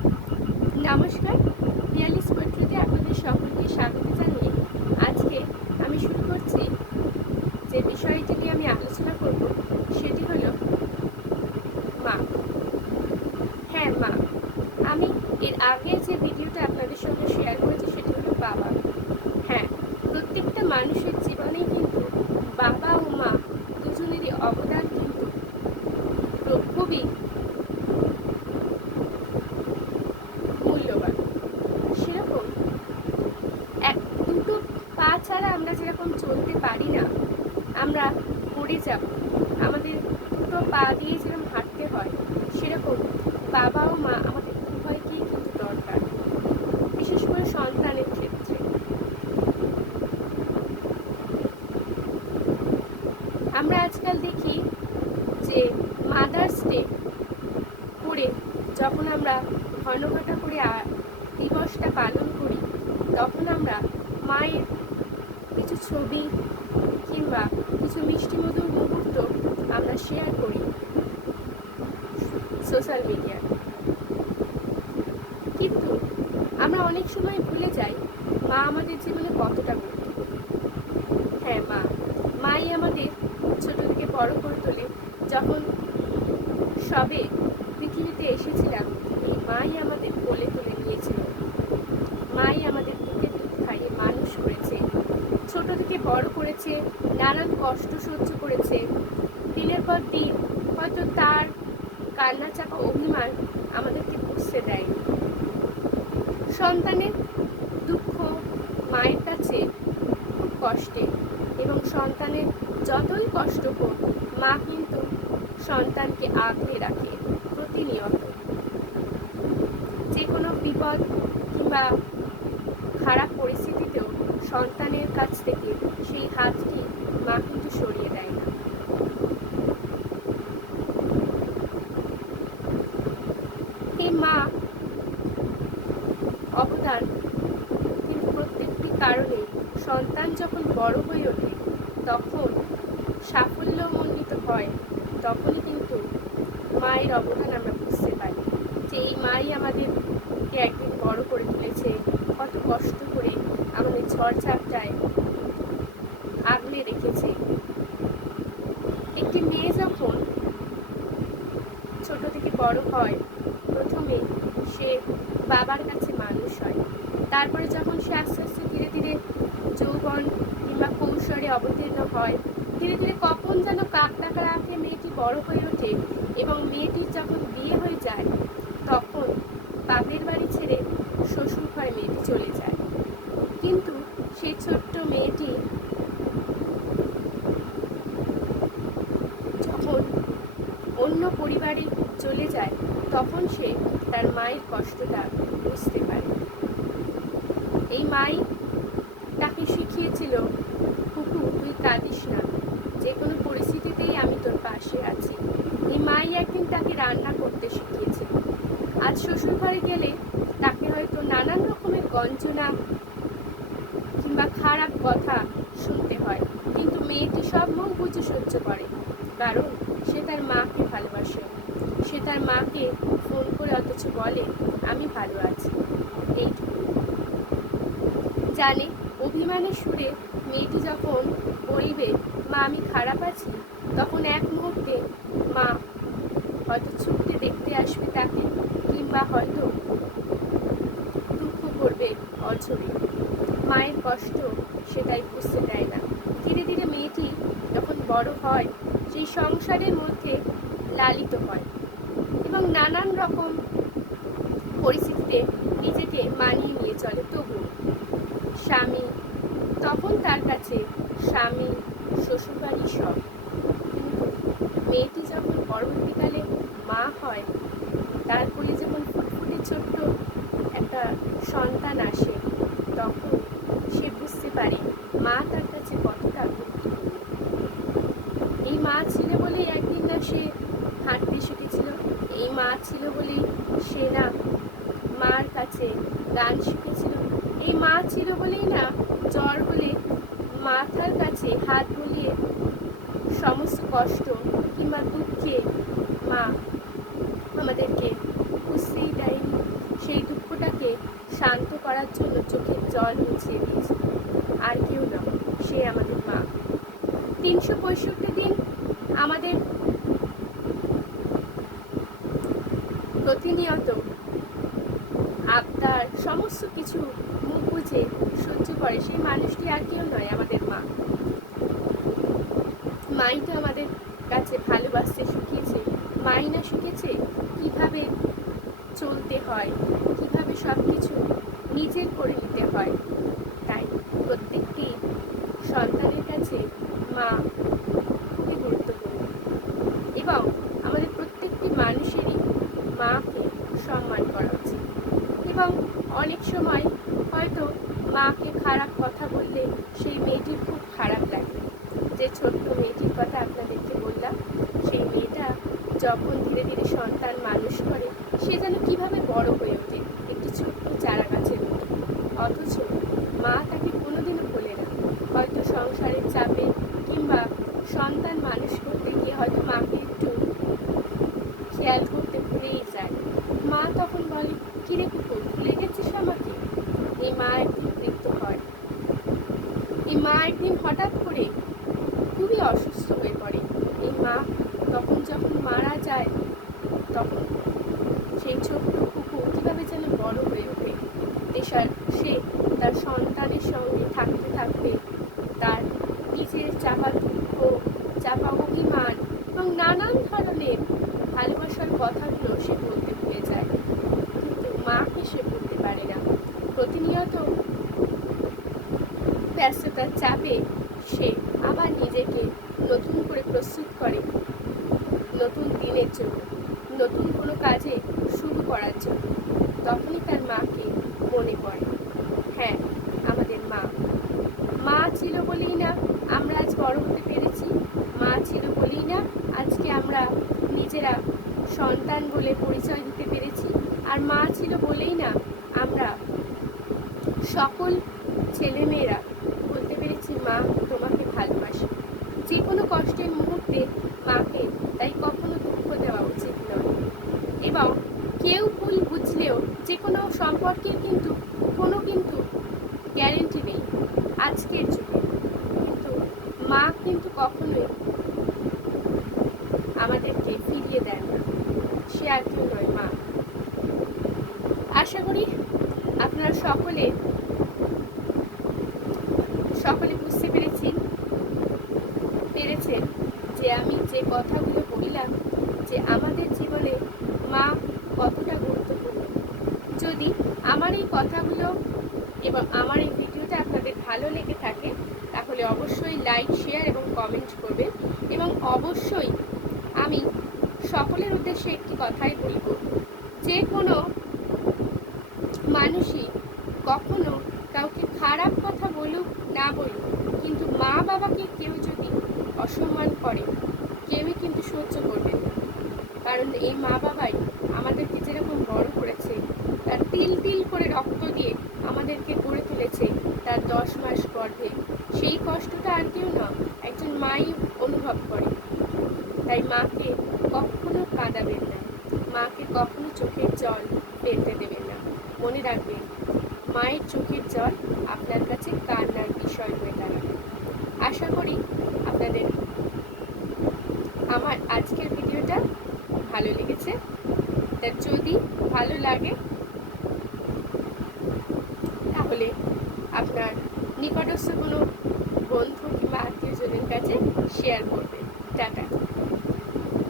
নমস্কার, রিয়ালিস পোয়েট্রিতে আপনাদের সকলকে স্বাগত জানিয়ে আজকে আমি শুরু করছি যে বিষয়টি নিয়ে আমি আলোচনা করব সেটি হলো মা। হ্যাঁ, মা। আমি এর আগে যে ভিডিওটা আপনাদের সঙ্গে শেয়ার করেছি সেটি হলো বাবা। হ্যাঁ, প্রত্যেকটা মানুষের জীবনেই কিন্তু বাবা ও মা দুজনেরই অবদান কিন্তু খুবই মূল্যবান। সেরকম এক দুটো পা ছাড়া আমরা যেরকম চলতে পারি না, আমরা পড়ে যাব, আমাদের দুটো পা দিয়ে যেরকম হাঁটতে হয়, সেরকম বাবা ও মা আমাদের উভয়কেই কিন্তু দরকার, বিশেষ করে সন্তানের ক্ষেত্রে। আমরা আজকাল দেখি যে মাদার্স ডে করে যখন আমরা ঘন ঘটা করে দিবসটা পালন করি, তখন আমরা মায়ের কিছু ছবি কিংবা কিছু মিষ্টি মধুর মুহূর্ত আমরা শেয়ার করি সোশ্যাল মিডিয়ায়। কিন্তু আমরা অনেক সময় ভুলে যাই মা আমাদের জীবনে কতটা গুরুত্বপূর্ণ। হ্যাঁ, মাই আমাদের ছোট থেকে বড় করে তোলে। যখন সবে পৃথিবীতে এসেছিলাম, এই মাই আমাদের কোলে তুলে নিয়েছিল, মাই আমাদের বুকের দুধ খাইয়ে মানুষ করেছে, ছোট থেকে বড় করেছে, নানান কষ্ট সহ্য করেছে। দিনের পর দিন হয়তো তার কান্না চাপা অভিমান আমাদেরকে বুঝতে দেয়নি। সন্তানের দুঃখ মায়ের কাছে খুব কষ্টে, এবং সন্তানের যতই কষ্ট হোক, মা কিন্তু সন্তানকে আগলে রাখে প্রতিনিয়ত। যে কোনো বিপদ কিংবা খারাপ পরিস্থিতিতেও সন্তানের কাছ থেকে সেই হাতটি মা কিন্তু সরিয়ে দেয় না। এই মা অবদান কিন্তু প্রত্যেকটি কারণে সন্তান যখন বড় হয়ে ওঠে, তখন সাফল্যমণ্ডিত হয়, তখনই কিন্তু মায়ের অবদান আমরা বুঝতে পারি যে এই মাই আমাদেরকে একদিন বড় করে তুলেছে, কত কষ্ট করে আমাদের ঝড় ঝাপটায় আগলে রেখেছে। একটি মেয়ে যখন ছোট থেকে বড় হয়, প্রথমে সে বাবার কাছে মানুষ হয়, তারপরে যখন সে আস্তে আস্তে ধীরে ধীরে যৌবন কিংবা কৈশোরে অবতীর্ণ হয়, ধীরে ধীরে কখন যেন কাক ডাকা রাখে মেয়েটি বড় হয়ে ওঠে, এবং মেয়েটির যখন বিয়ে হয়ে যায়, তখন বাপের বাড়ি ছেড়ে শ্বশুর ঘরে মেয়েটি চলে যায়। কিন্তু সেই ছোট্ট মেয়েটি যখন অন্য পরিবারে চলে যায়, তখন সে তার মায়ের কষ্টটা বুঝতে পারে। এই মাই তাকে শিখিয়েছিল, কুকু তুই কাঁদিস না, যে কোনো পরিস্থিতিতেই আমি তোর পাশে আছি। এই মাই একদিন তাকে রান্না করতে শিখিয়েছিল। আজ শ্বশুর ঘরে গেলে তাকে হয়তো নানান রকমের গঞ্জনা কিংবা খারাপ কথা শুনতে হয়, কিন্তু মেয়েটি সব মুখ বুঝে সহ্য করে, কারণ সে তার মাকে ভালোবাসে। সে তার মাকে ফোন করে অথচ বলে আমি ভালো আছি, এইটুকু জানে। অভিমানের সুরে মেয়েটি যখন বলবে মা আমি খারাপ আছি, তখন এক মুহূর্তে মা হয়তো ছুটতে দেখতে আসবে তাকে, কিংবা হয়তো দুঃখ করবে অঝরে। মায়ের কষ্ট সেটাই বুঝতে দেয় না। ধীরে ধীরে মেয়েটি যখন বড় হয়, সেই সংসারের মধ্যে লালিত হয় এবং নানান রকম পরিস্থিতিতে নিজেকে মানিয়ে নিয়ে চলে। তবু স্বামী, তখন তার কাছে স্বামী, শ্বশুরবাড়ি সব। কিন্তু মেয়েটি যখন পরবর্তীকালে মা হয়, তারপরে যখন ফুটফুটে ছোট্ট একটা সন্তান আসে, তখন সে বুঝতে পারে মা তার কাছে কতটা গুরুত্বপূর্ণ। এই মা ছিল বলেই একদিন না সে হাঁটতে শিখেছিল, এই মা ছিল বলেই সে না মার কাছে গান শিখেছিল, এই মা ছিল বলেই না জ্বর হলে মাথার কাছে হাত বুলিয়ে সমস্ত কষ্ট কিংবা দুঃখে মা আমাদেরকে বুঝতেই দেয়নি। চোখের জল মুছিয়ে দিয়েছে। আর কেউ না, সে আমাদের মা। 365 দিন আমাদের প্রতিনিয়ত আবদার সমস্ত কিছু মুখ বুঝে সহ্য করে সেই মানুষটি আর কেউ নয়, আমাদের মা। মাই তো আমাদের কাছে ভালোবাসতে শিখিয়েছে। মাই না শিখেছে কিভাবে চলতে হয়, কিভাবে সব কিছু নিজের করে নিতে হয়। তাই প্রত্যেকটি সন্তানের কাছে মা খুবই গুরুত্বপূর্ণ এবং আমাদের প্রত্যেকটি মানুষেরই মাকে সম্মান করা উচিত। এবং অনেক সময় হয়তো মাকে খারাপ কথা বললে সেই মেয়েটির খুব খারাপ লাগে। যে ছোট্ট মেয়েটির কথা আপনাদেরকে বললাম, সেই মেয়েটা যখন ধীরে ধীরে সন্তান মানুষ করে, সে যেন কিভাবে বড় হয়ে ওঠে একটি ছোট্ট চারা গাছের মতো। অথচ মা তাকে কোনোদিনও ভোলে না। হয়তো সংসারের চাপে কিংবা সন্তান মানুষ করতে গিয়ে হয়তো মাকে একটু খেয়াল করতে ভুলেই যায়। মা তখন বলে, কিরে কুকুর, ভুলে গেছিস আমাকে? এই মা একদিন বৃদ্ধ হয়। এই মা একদিন হঠাৎ করে খুবই অসুস্থ হয়ে পড়ে। এই মা তখন যখন মারা যায়, তখন সেই ছোট্ট কুকুর কিভাবে যেন বড় হয়ে ওঠে। সে তার সন্তানের সঙ্গে থাকতে থাকতে তার নিজের চাপা দুঃখ, চাপা অভিমান এবং নানান ধরনের ভালোবাসার কথাগুলো সে বলতে ভুলে যায়। কিন্তু মাকে সে বলতে পারে না। প্রতিনিয়ত ব্যস্ততার চাপে সে আবার নিজেকে নতুন করে প্রস্তুত করে নতুন দিনের জন্য, নতুন কোনো কাজে শুরু করার জন্য। তখনই তার মাকে মনে পড়ে। হ্যাঁ, আমাদের মা ছিল বলেই না আমরা আজ বড় হতে পেরেছি। মা ছিল বলেই না আজকে আমরা নিজেরা সন্তান বলে পরিচয় দিতে পেরেছি। আর মা ছিল বলেই না আমরা সকল ছেলেমেয়েরা বলতে পেরেছি, মা তোমাকে ভালোবাসি। যে কোনো কষ্টের মুহূর্তে মাকে তাই কখনো দুঃখ দেওয়া উচিত নয়। এবং কেউ ভুল বুঝলেও যে কোনো সম্পর্কের কিন্তু গ্যারেন্টি নেই আজকের যুগে। কিন্তু মা কিন্তু কখনোই আমাদেরকে ফিরিয়ে দেয় না। সে আর কেউ নয়, মা। আশা করি আপনারা সকলে বুঝতে পেরেছেন যে আমি যে কথাগুলো বললাম, যে আমাদের জীবনে মা কতটা গুরুত্বপূর্ণ। যদি আমার এই কথাগুলো এবং আমার এই ভিডিওটা আপনাদের ভালো লেগে থাকে, তাহলে অবশ্যই লাইক, শেয়ার এবং কমেন্ট করবেন। এবং অবশ্যই আমি সকলের উদ্দেশ্যে একটি কথাই বলব, যে কোনো মানুষই কখনো কাউকে খারাপ কথা বলুক না বলুক, কিন্তু মা বাবাকে কেউ যদি অসম্মান করে, কেউই কিন্তু সহ্য করবে না। কারণ এই মা বাবাই আমাদেরকে যেরকম বড় করেছে, তার তিল তিল করে রক্ত দিয়ে আমাদেরকে গড়ে তুলেছে তার 10 মাস গর্ভে, সেই কষ্টটা আর কেউ না, একজন মাই অনুভব করে। তাই মাকে কখনো কাঁদাবেন না, মাকে কখনো চোখের জল ফেলতে দেবেন না। মনে রাখবেন, মায়ের চোখের জল আপনার কাছে কান্নার বিষয় হয়ে দাঁড়াবে। আশা করি আপনাদের আমার আজকের ভিডিওটা ভালো লেগেছে। তা যদি ভালো লাগে তাহলে আপনার নিকটস্থ কোনো বন্ধু কিংবা আত্মীয়জনের কাছে শেয়ার করবেন। টাটা।